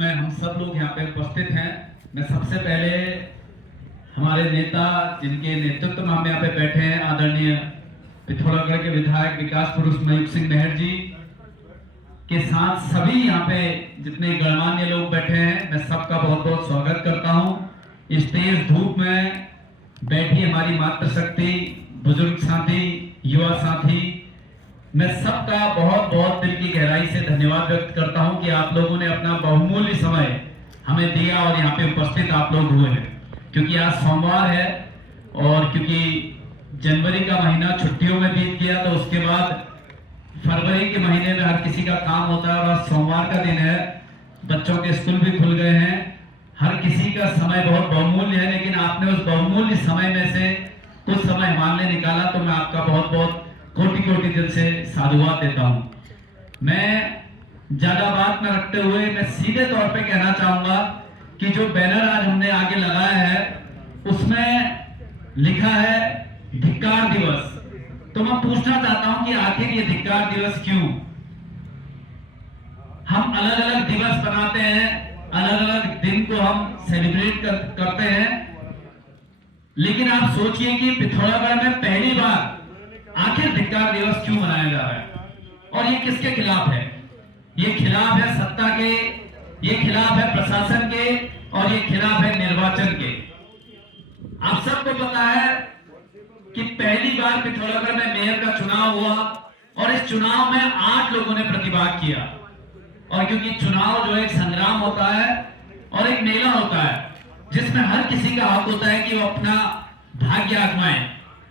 में हम सब लोग यहाँ पे उपस्थित हैं। मैं सबसे पहले हमारे नेता जिनके नेतृत्व में हम यहाँ पे बैठे हैं, आदरणीय पिथौरागढ़ के विधायक विकास पुरुष मयूख सिंह मेहर जी के साथ सभी यहाँ पे जितने गणमान्य लोग बैठे हैं, मैं सबका बहुत बहुत स्वागत करता हूँ। इस तेज धूप में बैठी हमारी मातृशक्ति, बुजुर्ग साथी, युवा साथी, मैं सबका बहुत बहुत दिल की गहराई से धन्यवाद व्यक्त करता हूं कि आप लोगों ने अपना बहुमूल्य समय हमें दिया और यहाँ पे उपस्थित आप लोग हुए हैं। क्योंकि आज सोमवार है और क्योंकि जनवरी का महीना छुट्टियों में बीत गया, तो उसके बाद फरवरी के महीने में हर किसी का काम होता है और आज सोमवार का दिन है, बच्चों के स्कूल भी खुल गए हैं, हर किसी का समय बहुत बहुमूल्य है। लेकिन आपने उस बहुमूल्य समय में से कुछ समय हमारे लिए निकाला, तो मैं आपका बहुत बहुत कोटि कोटि दिल से साधुवाद देता हूं। मैं ज्यादा बात न रखते हुए मैं सीधे तौर पे कहना चाहूंगा कि जो बैनर आज हमने आगे लगाया है उसमें लिखा है धिक्कार दिवस। तो मैं पूछना चाहता हूं कि आखिर ये धिक्कार दिवस क्यों? हम अलग अलग दिवस बनाते हैं, अलग अलग दिन को हम सेलिब्रेट करते हैं, लेकिन आप सोचिए कि पिथौरागढ़ में पहली बार आखिर धिक्कार दिवस क्यों मनाया जा रहा है? और ये किसके खिलाफ है? ये खिलाफ है सत्ता के, ये खिलाफ है प्रशासन के और ये खिलाफ है निर्वाचन के। आप सबको पता है कि पहली बार पिथौरागढ़ में मेयर का चुनाव हुआ और इस चुनाव में 8 लोगों ने प्रतिभाग किया। और क्योंकि चुनाव जो एक संग्राम होता है और एक मेला होता है जिसमें हर किसी का हक होता है कि वो अपना भाग्य आजमाए,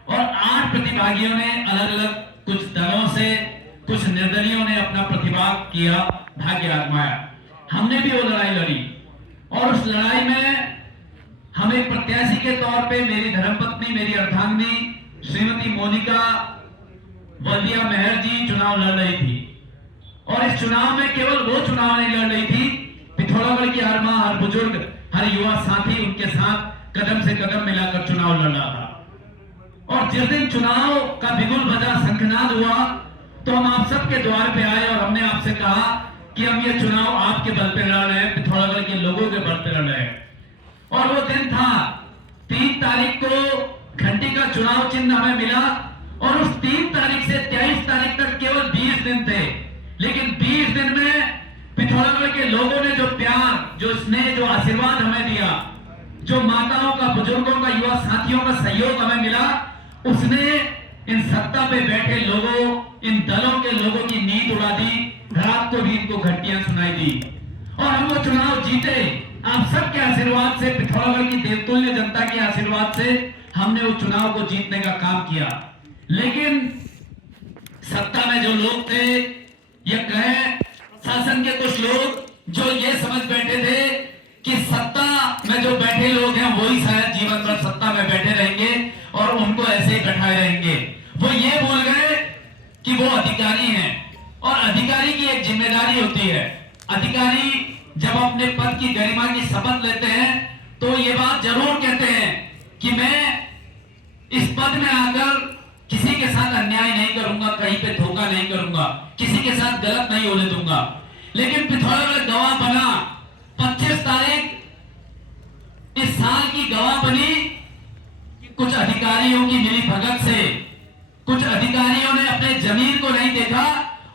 और 8 प्रतिभागियों ने अलग अलग कुछ दलों से, कुछ निर्दलियों ने अपना प्रतिभाग किया, भाग्य आजमाया। हमने भी वो लड़ाई लड़ी और उस लड़ाई में हम एक प्रत्याशी के तौर पे मेरी धर्मपत्नी, मेरी अर्धांगिनी श्रीमती मोनिका वल्दिया मेहर जी चुनाव लड़ रही थी। और इस चुनाव में केवल वो चुनाव नहीं लड़ रही थी, पिथौरागढ़ की हर मां, हर बुजुर्ग, हर युवा साथी उनके साथ कदम से कदम मिलाकर चुनाव लड़ रहा था। और जिस दिन चुनाव का बिगुल बजा, शंखनाद हुआ, तो हम आप सबके द्वार पे आए और हमने आपसे कहा कि हम ये चुनाव आपके बल पे लड़ रहे हैं, पिथौरागढ़ के लोगों के बल पे लड़ रहे हैं। और वो दिन था 3 तारीख को घंटी का चुनाव चिन्ह हमें मिला और उस 3 तारीख से 23 तारीख तक केवल 20 दिन थे। लेकिन 20 दिन में पिथौरागढ़ के लोगों ने जो प्यार, जो स्नेह, जो आशीर्वाद हमें दिया, जो माताओं का, बुजुर्गों का, युवा साथियों का सहयोग हमें मिला, उसने इन सत्ता पे बैठे लोगों, इन दलों के लोगों की नींद उड़ा दी, रात को भी इनको घंटियां सुनाई दी और हम वो चुनाव जीते। आप सबके आशीर्वाद से, पिथौरागढ़ की देवतुल्य जनता के आशीर्वाद से हमने उस चुनाव को जीतने का काम किया। लेकिन सत्ता में जो लोग थे, ये कहे शासन के कुछ लोग जो ये समझ बैठे थे कि सत्ता में जो बैठे लोग हैं वही शायद जीवन भर सत्ता में बैठे रहेंगे और उनको ऐसे ही बैठाए रहेंगे। वो ये भूल गए कि वो अधिकारी हैं और अधिकारी की एक जिम्मेदारी होती है। अधिकारी जब अपने पद की गरिमा की शपथ लेते हैं तो ये बात जरूर कहते हैं कि मैं इस पद में आकर किसी के साथ अन्याय नहीं करूंगा, कहीं पे धोखा नहीं करूंगा, किसी के साथ गलत नहीं होने दूंगा। लेकिन पिथौरागढ़ गवाह बना, 25 तारीख इस साल की गवाह बनी कि कुछ अधिकारियों की मिली भगत से कुछ अधिकारियों ने अपने जमीन को नहीं देखा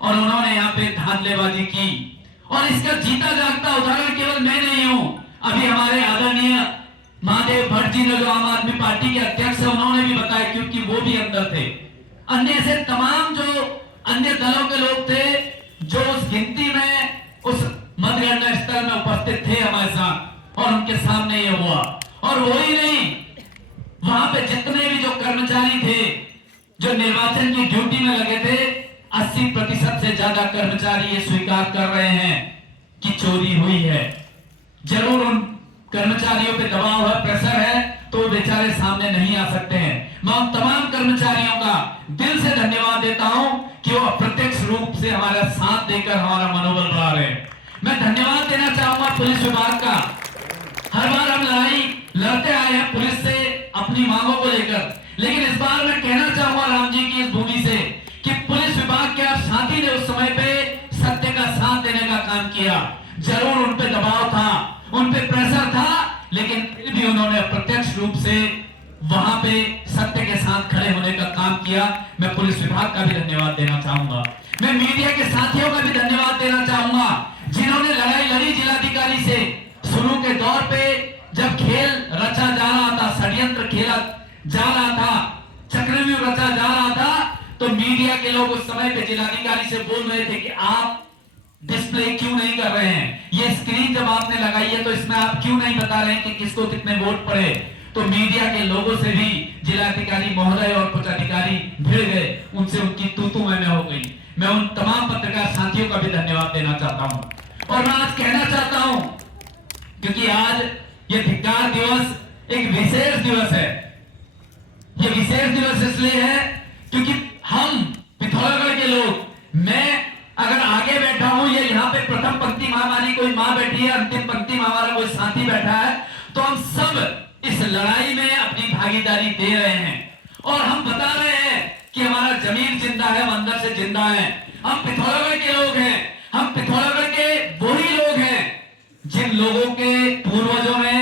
और उन्होंने यहाँ पे धांधलेबाजी की। और इसका जीता जागता उदाहरण केवल मैं नहीं हूं, अभी हमारे आदरणीय महादेव भट्ट जी ने, जो आम आदमी पार्टी के अध्यक्ष है, उन्होंने भी बताया, क्योंकि वो भी अंदर थे। अन्य ऐसे तमाम जो अन्य दलों के लोग थे जो उस गिनती में, उस मतगणना स्थल में उपस्थित थे हमारे साथ, और उनके सामने ये हुआ। और वही नहीं, वहां पे जितने भी जो कर्मचारी थे जो निर्वाचन की ड्यूटी में लगे थे, 80% से ज्यादा कर्मचारी ये स्वीकार कर रहे हैं कि चोरी हुई है। जरूर उन कर्मचारियों पे दबाव है, प्रेशर है, तो बेचारे सामने नहीं आ सकते हैं। मैं उन तमाम कर्मचारियों का दिल से धन्यवाद देता हूं कि वो अप्रत्यक्ष रूप से हमारा साथ देकर हमारा मनोबल बढ़ा रहे हैं। मैं धन्यवाद देना चाहूंगा पुलिस विभाग का। हर बार हम लड़ाई लड़ते आए हैं पुलिस से अपनी मांगों को लेकर, लेकिन इस बार मैं कहना चाहूंगा राम जी की इस भूमि से कि पुलिस विभाग के साथी ने उस समय पे सत्य का साथ देने का काम किया। जरूर उन पे दबाव उन पे प्रेशर था, लेकिन फिर भी उन्होंने प्रत्यक्ष रूप से वहां पे सत्य के साथ खड़े होने का काम किया। मैं पुलिस विभाग का भी धन्यवाद देना चाहूंगा, मैं मीडिया के साथियों का भी धन्यवाद देना चाहूंगा, जिन्होंने लड़ाई लड़ी जिलाधिकारी से। शुरू के दौर पे जब खेल रचा जा रहा था, षड्यंत्र खेला जा रहा था, चक्रव्यूह रचा जा रहा था, तो मीडिया के लोग उस समय पे जिलाधिकारी से बोल रहे थे कि आप डिस्प्ले क्यों नहीं कर रहे हैं, ये स्क्रीन जब आपने लगाई है तो इसमें आप क्यों नहीं बता रहे हैं कि किसको कितने वोट पड़े। तो मीडिया के लोगों से भी जिलाधिकारी महोदय और कुछ अधिकारी भिड़ गए, उनसे उनकी तू मैं हो गई। मैं उन तमाम पत्रकार साथियों का भी धन्यवाद देना चाहता हूं। और मैं आज कहना चाहता हूं, क्योंकि आज ये धिक्कार दिवस एक विशेष दिवस है। ये विशेष दिवस इसलिए है क्योंकि हम पिथौरागढ़ के लोग, मैं अगर आगे बैठा हूं, ये यहाँ पे प्रथम पंक्ति में हमारी कोई माँ बैठी है, अंतिम पंक्ति में हमारा कोई साथी बैठा है, तो हम सब इस लड़ाई में अपनी भागीदारी दे रहे हैं और हम बता रहे हैं कि हमारा जमीन जिंदा है, हम अंदर से जिंदा है। हम पिथौरागढ़ के लोग हैं, हम पिथौरागढ़ के वही लोग हैं जिन लोगों के पूर्वजों ने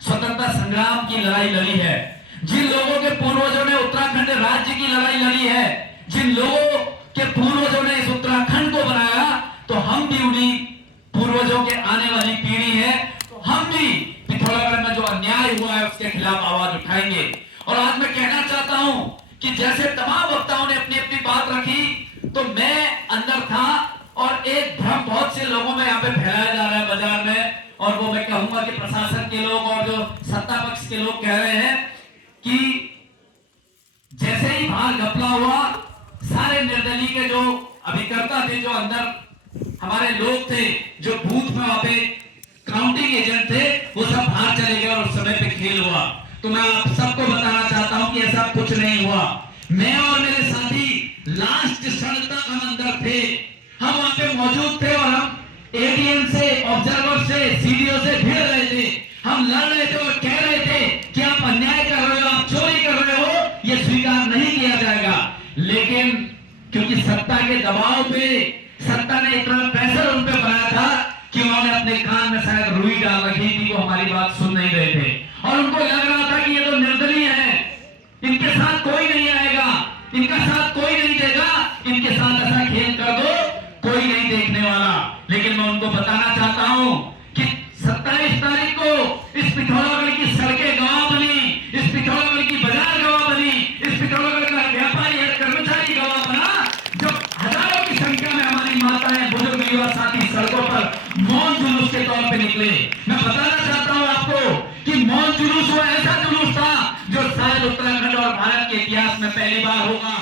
स्वतंत्रता संग्राम की लड़ाई लड़ी है, जिन लोगों के पूर्वजों ने उत्तराखंड राज्य की लड़ाई लड़ी है, जिन लोगों के पूर्वजों ने इस उत्तराखंड को बनाया। तो हम भी उन्हीं पूर्वजों के आने वाली पीढ़ी है, तो हम भी पिथौरागढ़ में जो अन्याय हुआ है उसके खिलाफ आवाज उठाएंगे। और आज मैं कहना चाहता हूं कि जैसे तमाम वक्ताओं ने अपनी अपनी बात रखी, तो मैं अंदर था और एक भ्रम बहुत से लोगों में यहाँ पे फैलाया जा रहा है बाजार में, और वो मैं कहूंगा कि प्रशासन के लोग और जो सत्ता पक्ष के लोग कह रहे हैं कि जैसे ही बाहर घपला हुआ, सारे निर्दलीय के जो अभिकर्ता थे, जो अंदर हमारे लोग थे, जो बूथ में वहां पे काउंटिंग एजेंट थे, वो सब बाहर चले गए और उस समय पे खेल हुआ। तो मैं आप सबको बताना चाहता हूं कि ऐसा कुछ नहीं हुआ। मैं और मेरे साथी लास्ट क्षण तक हम अंदर थे, हम वहां पे मौजूद थे और हम एडीएम से, ऑब्जर्वर से, सीडीओ से भिड़ रहे थे, हम लड़ रहे थे और कह रहे थे कि आप अन्याय कर रहे हो, आप चोरी कर रहे हो, ये स्वीकार नहीं किया जाएगा। लेकिन क्योंकि सत्ता के दबाव पे, सत्ता ने इतना प्रेशर उन पे बनाया था कि उन्होंने अपने कान में शायद रुई डाल रखी थी, वो हमारी बात सुन नहीं रहे थे और उनको लग रहा था कि ये तो निर्दलीय है, इनके साथ कोई नहीं आएगा, इनका साथ कोई नहीं देगा, इनके साथ ऐसा खेल कर दो, कोई नहीं देखने वाला। लेकिन मैं उनको बताना चाहता हूं कि 27 तारीख को इस पिथौरागढ़ की सड़कें गवाह बनी, इस पिथौरागढ़ की बाजार गवाह बनी, इस पिथौरागढ़ का व्यापारी और कर्मचारी गवाह बना, जब हजारों की संख्या में हमारी माताएं, बुजुर्ग, युवा साथी सड़कों पर मौन जुलूस के तौर पे निकले। मैं बताना चाहता हूं आपको कि मौन जुलूस वो ऐसा जुलूस था जो शायद उत्तराखंड और भारत के इतिहास में पहली बार होगा।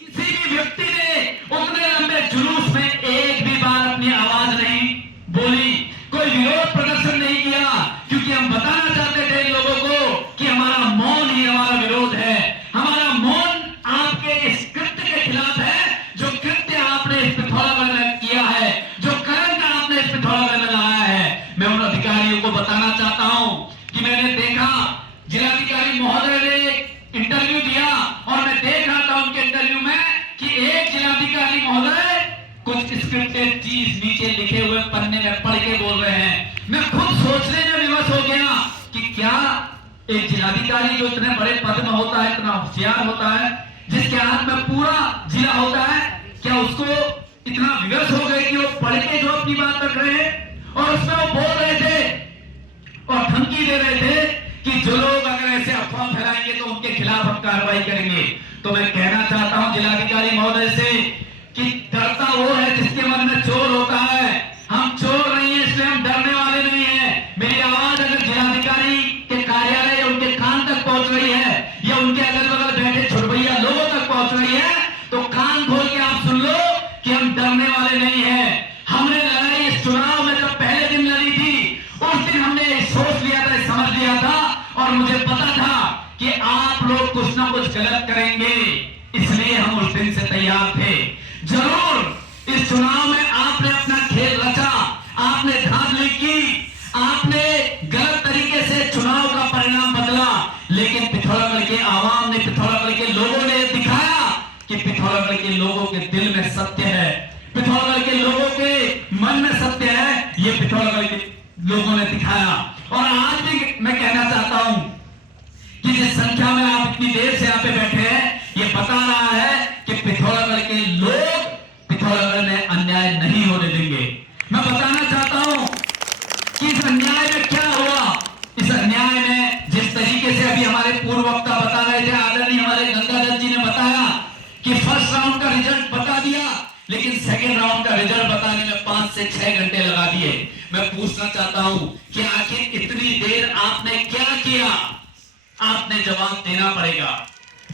किसी भी व्यक्ति ने उतने लंबे जुलूस में एक भी बार अपनी आवाज नहीं बोली, कोई विरोध प्रदर्शन नहीं किया, क्योंकि हम बताना चाहते थे इन लोगों को कि हमारा मौन ही हमारा विरोध है, हमारा मौन आपके इस कृत्य के खिलाफ है, जो कृत्य आपने इस पिथौरागढ़ में किया है, जो कलंक आपने इस पिथौरागढ़ में लाया है। मैं उन अधिकारियों को बताना चाहता हूं कि मैंने देखा जिलाधिकारी महोदय ने इंटरव्यू दिया और मैं देख रहा था उनके इंटरव्यू में कि एक जिलाधिकारी महोदय कुछ स्क्रिप्टेड चीज नीचे लिखे हुए पन्ने में पढ़ के बोल रहे हैं। मैं खुद सोचने में विवश हो गया कि क्या एक जिलाधिकारी जो इतने बड़े पद में होता है, इतना होशियार होता है, जिसके हाथ में पूरा जिला होता है, क्या उसको इतना विवश हो गए कि वो पढ़ के जो अपनी बात रख रहे हैं और उसमें वो बोल रहे थे और धमकी दे रहे थे कि जो लोग अगर ऐसे अफवाह फैलाएंगे तो उनके खिलाफ हम कार्रवाई करेंगे। तो मैं कहना चाहता हूं जिलाधिकारी महोदय से कि डरता वो है जिसके मन में चोर होता है, हम चोर नहीं है इसलिए हम डरने वाले नहीं है। मेरी आवाज अगर जिलाधिकारी के कार्यालय या उनके कान तक पहुंच रही है या उनके अगल बगल बैठे छुड़भैया लोगों तक पहुंच रही है, तो कान खोल के आप सुन लो कि हम डरने वाले नहीं है। हमने लड़ाई इस चुनाव में जब पहले दिन लड़ी थी, उस दिन हमने सोच लिया था, समझ लिया था और मुझे पता था कि आप लोग कुछ ना कुछ गलत करेंगे, इसलिए हम उस दिन से तैयार थे। जरूर इस चुनाव में आपने अपना खेल रचा, आपने धांधली की, आपने गलत तरीके से चुनाव का परिणाम बदला, लेकिन पिथौरागढ़ के आवाम ने, पिथौरागढ़ के लोगों ने दिखाया कि पिथौरागढ़ के लोगों के दिल में सत्य है, पिथौरागढ़ के लोगों के मन में सत्य है। ये पिथौरागढ़ के लोगों ने दिखाया। और आज भी मैं कहना चाहता हूं कि जिस संख्या में आप इतनी देर से यहाँ पे बैठे हैं, ये बता रहा है कि पिथौरागढ़ के लोग पिथौरागढ़ में अन्याय नहीं होने देंगे। मैं बताना चाहता हूं कि इस अन्याय में क्या हुआ। इस अन्याय में जिस तरीके से अभी हमारे पूर्व वक्ता बता रहे थे, आदरणीय हमारे गंगाधर जी ने बताया कि फर्स्ट राउंड का रिजल्ट बता दिया, लेकिन सेकेंड राउंड का रिजल्ट बताने में 5 से 6 घंटे लगा दिए। मैं पूछना चाहता हूं कि आखिर इतनी देर आपने क्या किया? आपने जवाब देना पड़ेगा।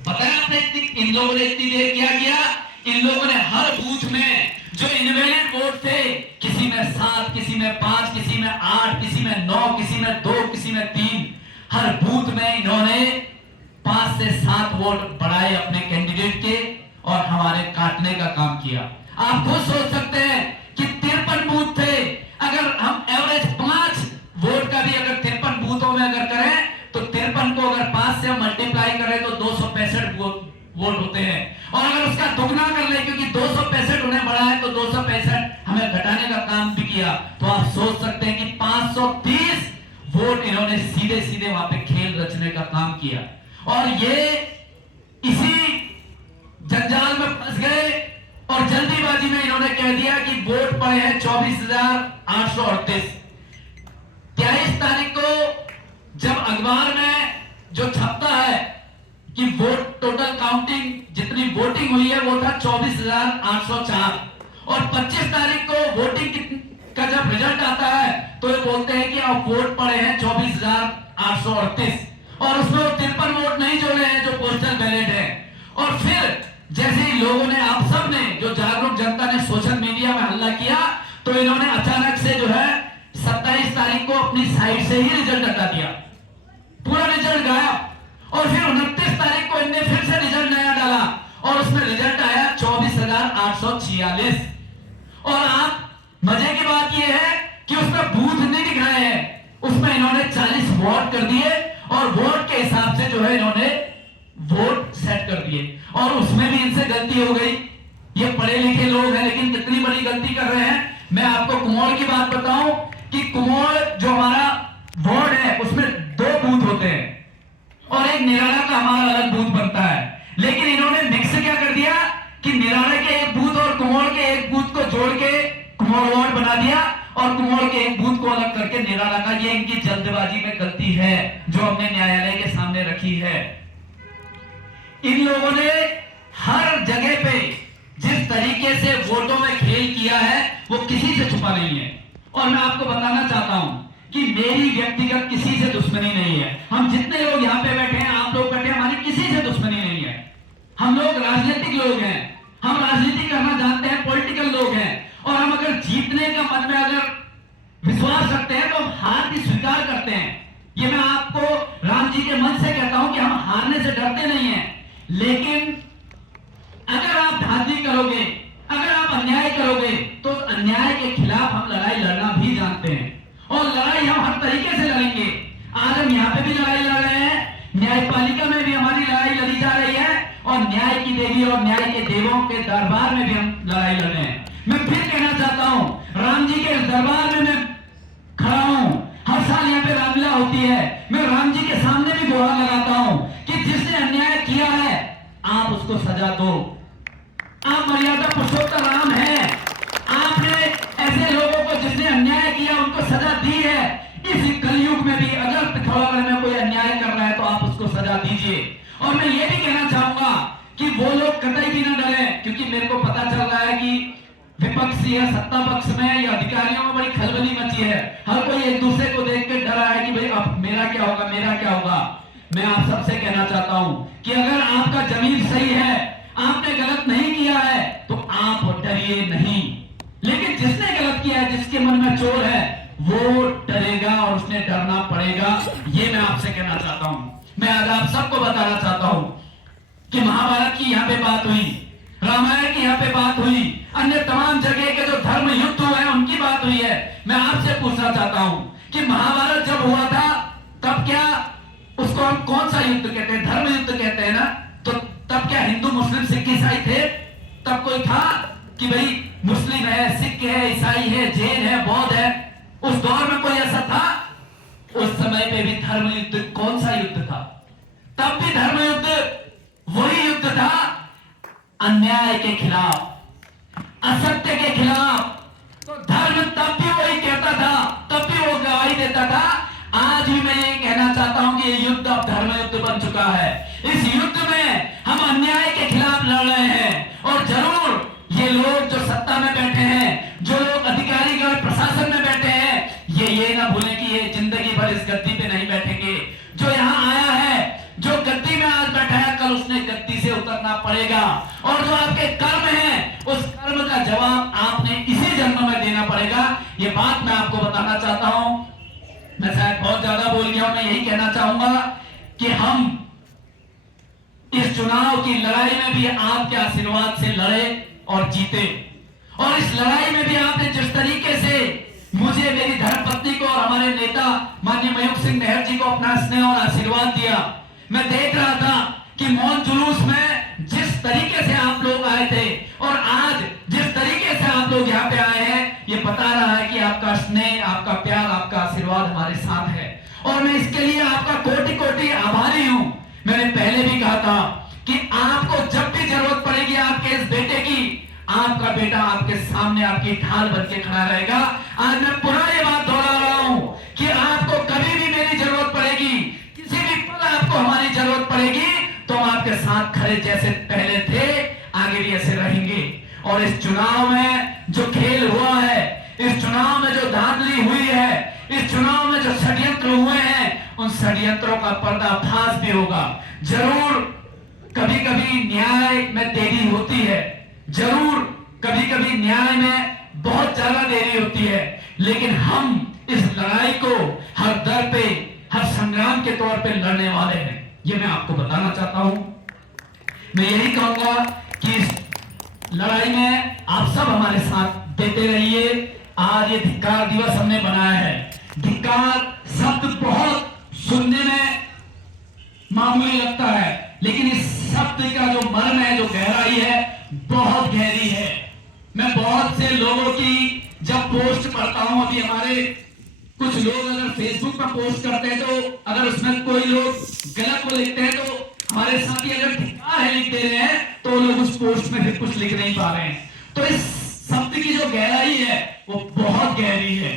पता है आपने इन लोगों ने इतनी देर क्या किया? इन लोगों ने हर बूथ में जो इनवैलिड वोट थे, किसी में 7, किसी में 5, किसी में 8, किसी में 9, किसी में 2, किसी में 3, हर बूथ में इन्होंने 5 से 7 वोट बढ़ाए अपने कैंडिडेट के और हमारे काटने का काम किया। आप खुद सोच सकते हैं कि 53 बूथ थे। अगर हम एवरेज 5 वोट का भी अगर 53 बूथों में अगर करें तो 53 को अगर 5 से मल्टीप्लाई करें तो 265 वोट होते हैं। और अगर उसका दुगना कर ले, क्योंकि 265 उन्हें बढ़ा है तो 265 हमें घटाने का काम भी किया, तो आप सोच सकते हैं कि 530 वोट इन्होंने सीधे सीधे वहां पे खेल रचने का काम किया। और ये इसी जंजाल में फंस गए और जल्दीबाजी में इन्होंने कह दिया कि वोट पड़े हैं 24,838। 23 तारीख को जब अखबार में जो छपता है कि वोट टोटल काउंटिंग जितनी वोटिंग हुई है वो था 24,804, और 25 तारीख को वोटिंग का जब रिजल्ट आता है तो ये बोलते हैं कि अब वोट पड़े हैं 24,838, और उसमें वो 53 वोट नहीं जोड़े हैं जो पोस्टल बैलेट है। और फिर जैसे ही लोगों ने, आप सब ने, जो जागरूक जनता ने सोशल मीडिया में हल्ला किया, तो इन्होंने अचानक से जो है 27 तारीख को अपनी साइड से ही रिजल्ट हटा दिया, पूरा रिजल्ट गायब। और फिर 29 तारीख को इनने फिर से रिजल्ट नया डाला और उसमें रिजल्ट आया 24,846। और आप, मजे की बात यह है कि उसमें बूथ नहीं दिख रहे हैं, उसमें इन्होंने 40 वोट कर दिए और वोट के हिसाब से जो है इन्होंने वोट सेट कर दिए, और उसमें भी इनसे गलती हो गई। ये पढ़े लिखे लोग हैं लेकिन कितनी बड़ी गलती कर रहे हैं। मैं आपको कुमोड़ की बात बताऊं कि कुमोड़ जो हमारा वार्ड है उसमें 2 बूथ होते हैं और एक निराला का हमारा अलग बूथ बनता है, लेकिन इन्होंने मिक्स क्या कर दिया कि निराला के एक बूथ और कुमोड़ के एक बूथ को जोड़ के कुमोड़ वार्ड बना दिया और कुमोड़ के एक बूथ को अलग करके निराला का। ये इनकी जल्दबाजी में गलती है जो हमने न्यायालय के सामने रखी है। इन लोगों ने हर जगह पे जिस तरीके से वोटों में खेल किया है वो किसी से छुपा नहीं है। और मैं आपको बताना चाहता हूं कि मेरी व्यक्तिगत किसी से दुश्मनी नहीं है। हम जितने लोग यहाँ पे बैठे हैं, आप लोग बैठे हैं, हमारी किसी से दुश्मनी नहीं है। हम लोग राजनीतिक लोग हैं, हम राजनीति करना जानते हैं, पॉलिटिकल लोग हैं, और हम अगर जीतने का मन में अगर विश्वास रखते हैं तो हम हार भी स्वीकार करते हैं। ये मैं आपको राम जी के मन से कहता हूं कि हम हारने से डरते नहीं हैं, लेकिन अगर आप धांधली करोगे, अगर आप अन्याय करोगे तो अन्याय के खिलाफ हम लड़ाई लड़ना भी जानते हैं, और लड़ाई हम हर तरीके से लड़ेंगे। आज हम यहाँ पे भी लड़ाई लड़ रहे हैं, न्यायपालिका में भी हमारी लड़ाई लड़ी जा रही है, और न्याय की देवी और न्याय के देवों के दरबार में भी हम लड़ाई लड़ रहे हैं। मैं फिर कहना चाहता हूं, राम जी के दरबार में मैं खड़ा हूं, हर साल यहाँ पे रामलीला होती है। मैं राम जी के सामने भी गुहार लगाता हूं कि जिसने अन्याय किया है आप उसको सजा दो। आप मर्यादा पुरुषोत्तम राम है, आपने ऐसे लोगों को जिसने अन्याय किया उनको सजा दी है। इस कलयुग में भी अगर पिथौरागढ़ में कोई अन्याय कर रहा है तो आप उसको सजा दीजिए। और मैं ये भी कहना चाहूंगा कि वो लोग कतई भी न डरें, क्योंकि मेरे को पता चल रहा है कि विपक्ष या सत्ता पक्ष में या अधिकारियों में बड़ी खलबली मची है। हर कोई एक दूसरे को देख के डरा है कि भाई अब मेरा क्या होगा, मेरा क्या होगा। मैं आप सबसे कहना चाहता हूं कि अगर आपका जमीन सही है, आपने गलत नहीं किया है, तो आप डरिए नहीं। लेकिन जिसने गलत किया है, जिसके मन में चोर है, वो डरेगा और उसने डरना पड़ेगा। ये मैं आपसे कहना चाहता हूं। मैं आज आप सबको बताना चाहता हूं कि महाभारत की यहाँ पे बात हुई, रामायण की यहाँ पे बात हुई, अन्य तमाम जगह के जो धर्म युद्ध हुए हैं उनकी बात हुई है। मैं आपसे पूछना चाहता हूं कि महाभारत जब हुआ था तब क्या उसको हम कौन सा युद्ध कहते हैं? धर्म युद्ध कहते हैं ना। तो तब क्या हिंदू मुस्लिम सिख ईसाई थे? तब कोई था कि भाई मुस्लिम है, सिख है, ईसाई है, जैन है, बौद्ध है? उस दौर में कोई ऐसा था? उस समय पे भी धर्म युद्ध कौन सा युद्ध था? तब भी धर्म युद्ध वही युद्ध था, अन्याय के खिलाफ, असत्य के खिलाफ। तो धर्म तब भी वही कहता था, तब भी वो गवाही देता था। आज भी मैं ये कहना चाहता हूं कि ये युद्ध अब धर्म युद्ध बन चुका है। इस युद्ध में हम अन्याय के खिलाफ लड़ रहे हैं। और जरूर ये लोग जो सत्ता में बैठे हैं, जो लोग अधिकारी और प्रशासन में बैठे हैं, ये ना भूलें कि ये जिंदगी भर इस गद्दी पे नहीं बैठेंगे। जो यहाँ आया है, जो गद्दी में आज बैठा है, कल उसने गद्दी से उतरना पड़ेगा। और जो आपके कर्म हैं, उस कर्म का जवाब आपने इसी जन्म में देना पड़ेगा। ये बात मैं आपको बताना चाहता हूं। मैं शायद बहुत ज्यादा बोल गया हूं। मैं यही कहना चाहूंगा कि हम इस चुनाव की लड़ाई में भी आपके आशीर्वाद से लड़े और जीते। और इस लड़ाई में भी आपने जिस तरीके से मुझे, मेरी धर्मपत्नी को और हमारे नेता माननीय मयूख सिंह नेहर जी को अपना स्नेह और आशीर्वाद दिया। मैं देख रहा था कि मौन जुलूस में जिस तरीके से आप लोग आए थे और आज जिस तरीके से आप लोग यहाँ पे आए हैं, ये बता रहा है कि आपका स्नेह, आपका प्यार, आपका आशीर्वाद हमारे साथ है। और मैं इसके लिए आपका कोटि कोटि आभारी हूं। मैंने पहले भी कहा था कि आपको जब भी जरूरत पड़ेगी आपके इस बेटे की, आपका बेटा आपके सामने आपकी ढाल बन के खड़ा रहेगा। आज मैं पुनः ये बात दोहरा रहा हूं कि आपको कभी भी मेरी जरूरत पड़ेगी, किसी भी पल आपको हमारी जरूरत पड़ेगी, तो हम आपके साथ खड़े जैसे पहले थे, आगे भी ऐसे रहेंगे। और इस चुनाव में जो खेल हुआ है, इस चुनाव में जो धांधली हुई है, इस चुनाव में जो षड्यंत्र हुए हैं, उन षड्यंत्रों का पर्दाफाश भी होगा। जरूर कभी कभी न्याय में देरी होती है, जरूर कभी कभी न्याय में बहुत ज्यादा देरी होती है, लेकिन हम इस लड़ाई को हर दर पे, हर संग्राम के तौर पे लड़ने वाले हैं। ये मैं आपको बताना चाहता हूं। मैं यही कहूंगा कि इस लड़ाई में आप सब हमारे साथ देते रहिए। आज ये धिक्कार दिवस हमने बनाया है। धिक्कार शब्द बहुत सुनने में मामूली लगता है, लेकिन इस शब्द का जो मर्म है, जो गहराई है, बहुत गहरी है। मैं बहुत से लोगों की जब पोस्ट पढ़ता हूं, अभी हमारे कुछ लोग अगर फेसबुक पर पोस्ट करते हैं, तो अगर उसमें कोई लोग गलत को लिखते हैं, तो हमारे साथी अगर धिक्कार है लिख दे रहे हैं, तो लोग उस पोस्ट में फिर कुछ लिख नहीं पा रहे हैं। तो इस शब्द की जो गहराई है वो बहुत गहरी है,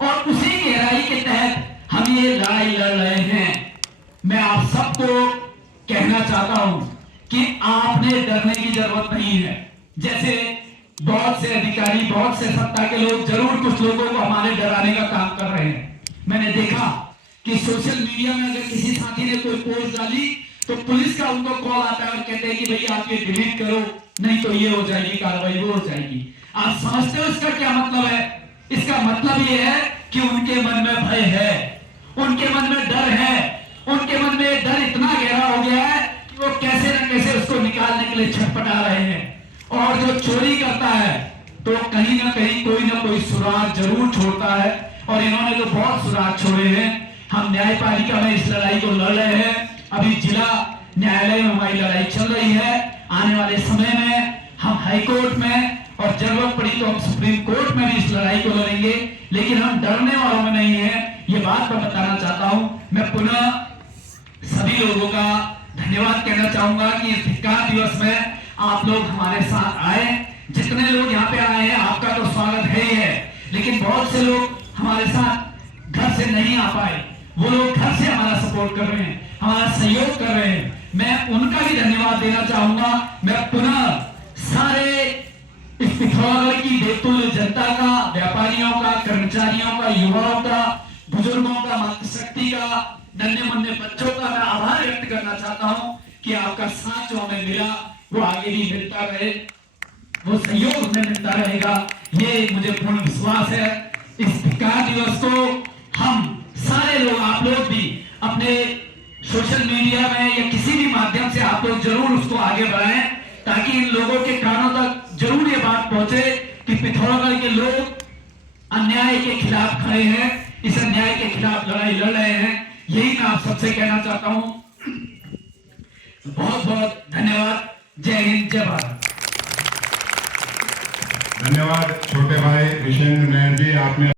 और उसी गहराई के तहत हम ये लड़ाई लड़ रहे हैं। मैं आप सबको कहना चाहता हूं कि आपने डरने की जरूरत नहीं है। जैसे बहुत से अधिकारी, बहुत से सत्ता के लोग जरूर कुछ लोगों को हमारे डराने का काम कर रहे हैं। मैंने देखा कि सोशल मीडिया में अगर किसी साथी ने कोई पोस्ट डाली, तो पुलिस का उनको कॉल आता है और कहते हैं कि भाई आप ये डिलीट करो, नहीं तो ये हो जाएगी कार्रवाई, वो हो जाएगी। आप समझते हो इसका क्या मतलब है? इसका मतलब ये है कि उनके मन में भय है, उनके मन में डर है, उनके मन में डर इतना गहरा हो गया है कि वो कैसे न कैसे उसको निकालने के लिए छटपटा रहे हैं। और जो चोरी करता है तो कहीं ना कहीं कोई ना कोई सुराग जरूर छोड़ता है, और इन्होंने तो बहुत सुराग छोड़े हैं। हम न्यायपालिका में इस लड़ाई को लड़ रहे हैं। अभी जिला न्यायालय में हमारी लड़ाई चल रही है। आने वाले समय में हम हाईकोर्ट में, और जरूरत पड़ी तो हम सुप्रीम कोर्ट में भी इस लड़ाई को लड़ेंगे, लेकिन हम डरने वालों में नहीं है। ये बात मैं बताना चाहता हूं। मैं पुनः सभी लोगों का धन्यवाद कहना चाहूंगा कि इस धिक्कार दिवस में आप लोग हमारे साथ आए। जितने लोग यहाँ पे आए हैं, आपका तो स्वागत है ही है, लेकिन बहुत से लोग हमारे साथ घर से नहीं आ पाए, वो लोग घर से हमारा सपोर्ट कर रहे हैं, हमारा सहयोग कर रहे हैं। मैं उनका भी धन्यवाद देना चाहूंगा। मैं पुनः सारे इस पिथौरागढ़ की बेतुल जनता का, व्यापारियों का, कर्मचारियों का, युवाओं का, बुजुर्गों का, मातृशक्ति का, नन्हे मुन्ने बच्चों का मैं आभार व्यक्त करना चाहता हूं कि आपका साथ जो हमें मिला वो आगे भी मिलता रहे, वो सहयोग हमें मिलता रहेगा, ये मुझे पूर्ण विश्वास है। इस धिक्कार दिवस को हम सारे लोग, आप लोग भी अपने सोशल मीडिया में या किसी भी माध्यम से आप लोग जरूर उसको आगे बढ़ाएं, ताकि इन लोगों के कानों तक जरूर ये बात पहुंचे कि पिथौरागढ़ के लोग अन्याय के खिलाफ खड़े हैं, इस अन्याय के खिलाफ लड़ाई लड़ रहे हैं। यही मैं आप सबसे कहना चाहता हूं। बहुत बहुत धन्यवाद। जय हिंद, जय भारत। धन्यवाद छोटे भाई ऋषेंद्र नेहर जी, आपने